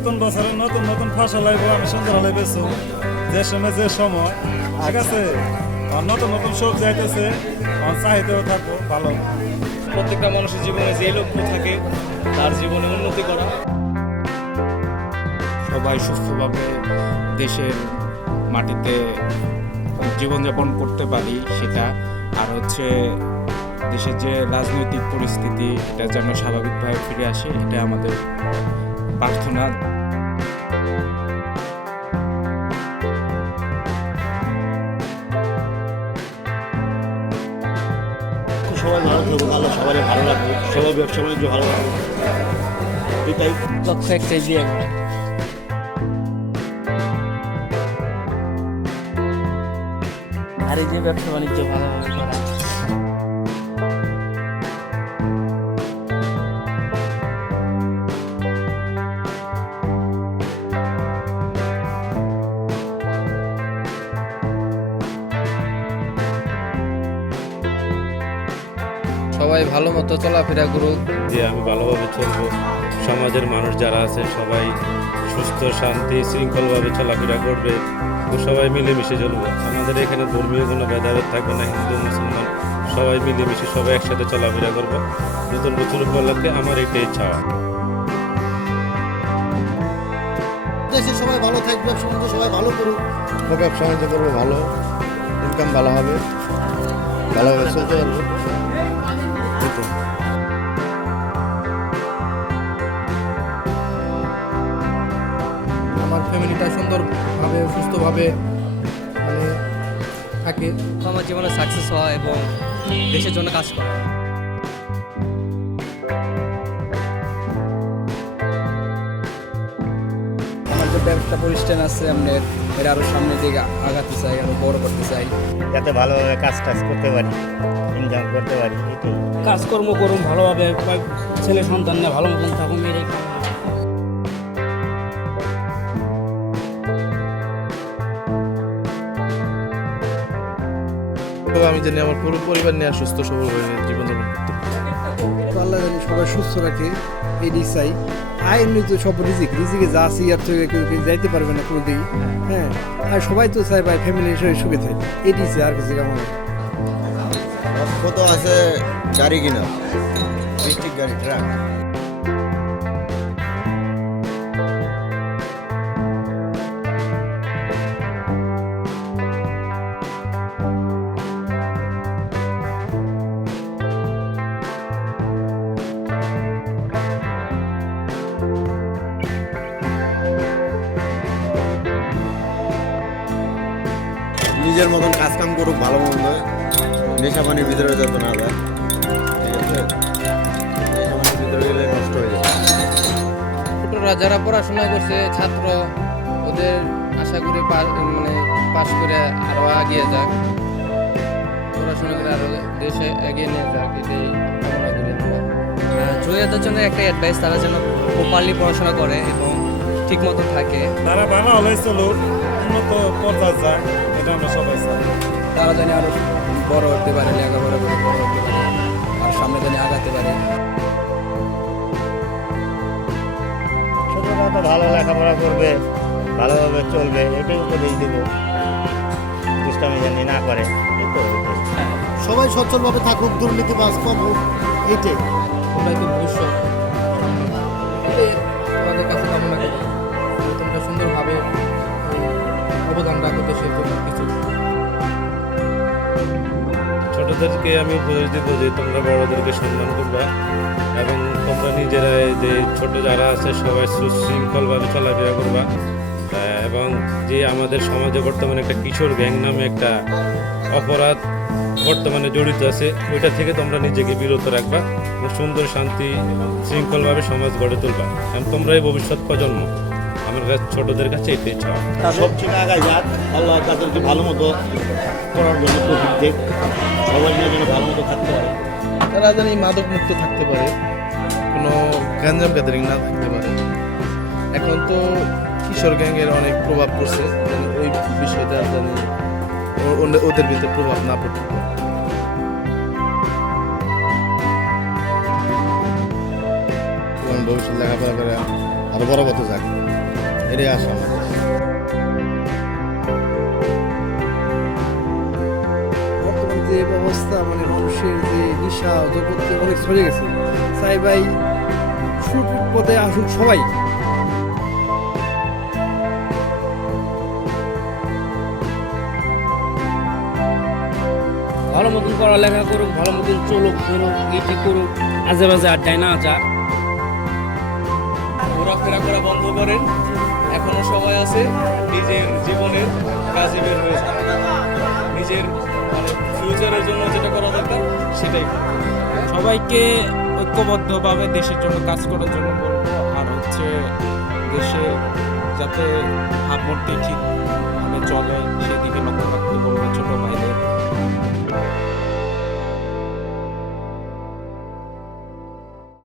নতুন বছরে নতুন নতুন ফসল আইব, আমি সুন্দর হলে বেচো যে সময় যে সময়, ঠিক আছে। আর নতুন নতুন সবজি আইতেছে, আমার চাহিদাও থাকবো ভালো। প্রত্যেকটা মানুষের জীবনে যে লক্ষ্য থাকে তার জীবনে উন্নতি করা। সবাই সুস্থভাবে দেশের মাটিতে জীবনযাপন করতে পারি সেটা, আর হচ্ছে দেশের যে রাজনৈতিক পরিস্থিতি এটা যেন স্বাভাবিকভাবে ফিরে আসে, এটা আমাদের প্রার্থনা। সবাই ভালো থাকুক, আল্লাহ সবাই ভালো রাখবে, সবাই ব্যবসা বাণিজ্য ভালো রাখবে, এটাই লক্ষ্য একটাই, বিয়ে করা। আর এই যে ব্যবসা বাণিজ্য ভালোভাবে করা। সবাই ভালো মতো চলাফেরা করুক। যে আমি ভালোভাবে চলবো, সমাজের মানুষ যারা আছে সবাই সুস্থ শান্তি শৃঙ্খলভাবে চলাফেরা করবে ও সবাই মিলেমিশে চলবো। আমাদের এখানে ধর্মীয় কোনো ভেদাভেদ থাকবে না, হিন্দু মুসলমান সবাই মিলেমিশে সবাই একসাথে চলাফেরা করবো। নতুন বছর উপলক্ষে আমার এটাই চাওয়া। দেশে সবাই ভালো থাকবে, ব্যবসা বাণিজ্য সবাই ভালো করুক, ব্যবসা বাণিজ্য করবো ভালো, ইনকাম ভালো হবে, ভালোভাবে চলতে পারবো। আমার ফ্যামিলিটা সুন্দরভাবে সুস্থভাবে মানে থাকে। আমার জীবনে সাকসেস হওয়া এবং দেশের জন্য কাজ করা। আমার যে ব্যবসা প্রতিষ্ঠান আছে আমরা এটা আরও সামনের দিকে আগাতে চাই, আরও বড় করতে চাই, যাতে ভালোভাবে কাজ টাজ করতে পারি, ইনকাম করতে পারি, এটাই। কাজকর্ম করুন ভালোভাবে, ছেলে সন্তান নিয়ে ভালো মতন থাকুন, মেয়েরাই আমি জানি আমার পুরো পরিবার নিয়ে সুস্থ সবলভাবে জীবনযাপন করতে পারি। আল্লাহ জানি সবাই সুস্থ রাখে, এটাই চাই। আয় এমনি তো সব রিজিকে যা আছে আর থেকে কেউ যাইতে পারবে না কোনো দিকে। হ্যাঁ, আর সবাই তো চাই ভাই ফ্যামিলির সবাই সুখে থাকে, এটাই চাই, আর কিছু কেমন। কত আছে গাড়ি কিনা, ডিস্ট্রিক্ট গাড়ি, ট্রাক। নিজের মতন কাজ কাম করুক, ভালো মন্দ, নেশা পানির ভিতরে যাতে না যায়, ঠিক আছে। নেশা পানির ভিতরে গেলে নষ্ট হয়ে যায়। ছোটরা যারা পড়াশোনা করছে ছাত্র, ওদের আশা করি মানে পাশ করে আরও এগিয়ে যাক, পড়াশোনা করে আরও দেশে এগিয়ে নিয়ে যাক, এটাই কামনা করি আমরা। জুনিয়রদের জন্য একটা অ্যাডভাইস, তারা যেন প্রপারলি পড়াশোনা করে এবং ঠিক মতো থাকে। তারা ভালো হলেই চলুক, উন্নত পর্যায়ে যায়, এটা আমরা সবাই চাই। তারা জানি আরও বড় হতে পারে, লেখাপড়া করে বড় হতে পারে, আর সামনে জানি আগাতে পারে। ছোটো মতো ভালো লেখাপড়া করবে, ভালোভাবে চলবে, এটাই উপদেশ দেব। দুষ্টামি জানি না করে, এই তো এটাই। সবাই সচ্ছলভাবে থাকুক, দুর্নীতিবাজ কম হোক, এটাই। তোমরাই তো ভবিষ্যৎ, এটাই আমাদের কাছে কামনা করি। তোমরা সুন্দরভাবে অবদান রাখো দেশের জন্য কিছু। ছোটদেরকে আমি উপদেশ দিব যে তোমরা বড়দেরকে সম্মান করবা এবং তোমরা নিজেরা যে ছোট যারা আছে সবাই সুশৃঙ্খলভাবে চলাফেরা করবা। এবং যে আমাদের সমাজে বর্তমানে একটা কিশোর গ্যাং নামে একটা অপরাধ বর্তমানে জড়িত আছে, ওইটা থেকে তোমরা নিজেকে বিরত রাখবা এবং সুন্দর শান্তি শৃঙ্খলভাবে সমাজ গড়ে তুলবা, কারণ তোমরাই ভবিষ্যৎ প্রজন্ম। আমার কাছে ছোটদের কাছে এটাই চাওয়া। সব ঠিক আগায় যাক, আল্লাহ তাদেরকে ভালো মতো করার জন্য তৌফিক দেখ, সবাই মিলে যেন ভালো মতো থাকতে পারে। তারা জানি মাদক মুক্ত থাকতে পারে, কোনো গ্যাঞ্জাম গ্যাদারিং না থাকতে পারে। এখন তো কিশোর গ্যাংয়ের অনেক প্রভাব পড়ছে, যেন ওই বিষয়টা জানি ওদের ভিতরে প্রভাব না পড়তে পারে। ভবিষ্যৎ লেখাপড়া করে আরো বড় পথে যাক। এটাই আশা আমাদের। বর্তমান যে অবস্থা মানে মানুষের যে নিশা জগতে অনেক ছড়িয়ে গেছে, চাই ভাই সঠিক পথে আসুক সবাই। ভালো মতন পড়ালেখা করুক, ভালো মতন চলুক ফেরুক, এটি করুক, আজে বাজে আড্ডায় না যাক। ঘোরাফেরা করা বন্ধ করেন, এখনো সময় আছে। নিজের জীবনের কাজে বের হয়ে যান, নিজের মানে ফিউচারের জন্য যেটা করা দরকার সেটাই করুন। সবাইকে ঐক্যবদ্ধভাবে দেশের জন্য কাজ করার জন্য বলবো। আর হচ্ছে দেশে যাতে ভাবমূর্তি ঠিকভাবে চলে সেদিকে লক্ষ্য রাখতে